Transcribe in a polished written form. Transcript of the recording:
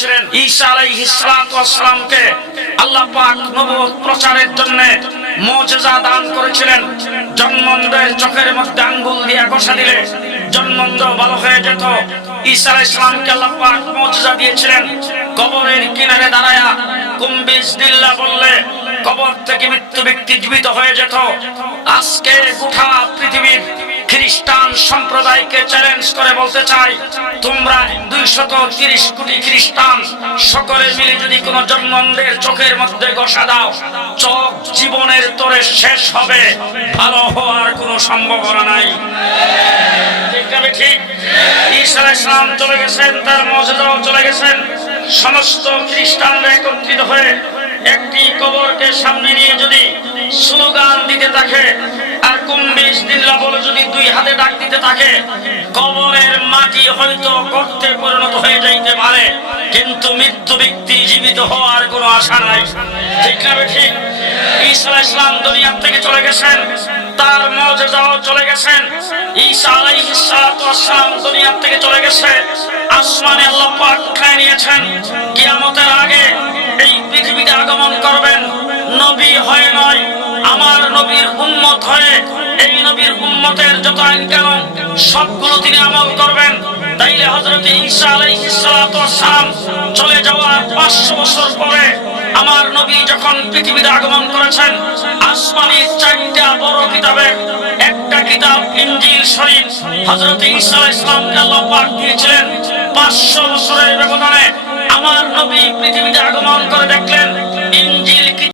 করেছিলেন। ঈসা আলাইহিস সালাতু ওয়াস সালামকে আল্লাহ পাক নবুয়ত প্রচারের জন্য মুজিজা দান করেছিলেন। জন্মন্ধের চোখের মধ্যে আঙ্গুল দিয়ে ঘষা দিলে জন্মন্ধ ভালো হয়ে যেত। ঈসা আলাইহিস সালামকে আল্লাহ পাক মুজিজা দিয়েছিলেন। কবরের কিনারে দাঁড়ায়া কুম বিসমিল্লাহ বললে কবর থেকে মৃত্যু ব্যক্তি জীবিত হয়ে যেত। আজকে গোটা পৃথিবীর খ্রিস্টান সম্প্রদায়কে চ্যালেঞ্জ করে বলতে চাই, তোমরা 230 কোটি খ্রিস্টান সকলে মিলে যদি কোন জন্মন্ধের চোখের মধ্যে ঘষা দাও, চোখ জীবনের তরে শেষ হবে, ভালো হওয়ার কোনো সম্ভাবনা নাই। ঠিক ঈসা আলাইহিস সালাম চলে গেছেন, তার মুজিজাও চলে গেছেন। সমস্ত খ্রিস্টানরা একত্রিত হয়ে একটি কবরকে সামনে নিয়ে যদি স্লোগান দিতে থাকে আর কুম বিসমিল্লাহ বলে যদি দুই হাতে ডাক দিতে থাকে, কবরের মাটি হয়তো গর্তে পরিণত হয়ে যাইতে পারে, কিন্তু মৃত্যু ব্যক্তি জীবিত হওয়ার কোনো আশা নাই। ঠিক না ঠিক? ঈসা আলাইহিস সালাম দুনিয়া থেকে চলে গেছেন, তার মুজিজাও চলে গেছেন। ঈসা আলাইহিস সালাতু ওয়াস সালাম দুনিয়া থেকে চলে গেছে, আসমানে আল্লাহ পাক উঠায় নিয়েছেন। কিয়ামতের আগে এই পৃথিবীতে আগমন করবেন নবী হয়ে নয়, আমার নবীর উম্মত হয়ে। এই নবীর উম্মতের যত আইন কানুন সবগুলো তিনি আমল করবেন। তাইলে হযরত ঈসা আলাইহিস সালাতু ওয়াস সালাম চলে যাওয়ার 500 বছর পরে আমার নবী যখন পৃথিবীতে আগমন করেছেন, আসমানি 4টা বড় কিতাবের একটা কিতাব ইনজিল শরীফ হযরত ঈসা আলাইহিস সালামকে আল্লাহ পাক দিয়েছিলেন। 500 বছরের ব্যবধানে আমার নবী পৃথিবীতে আগমন করে দেখলেন ইনজিল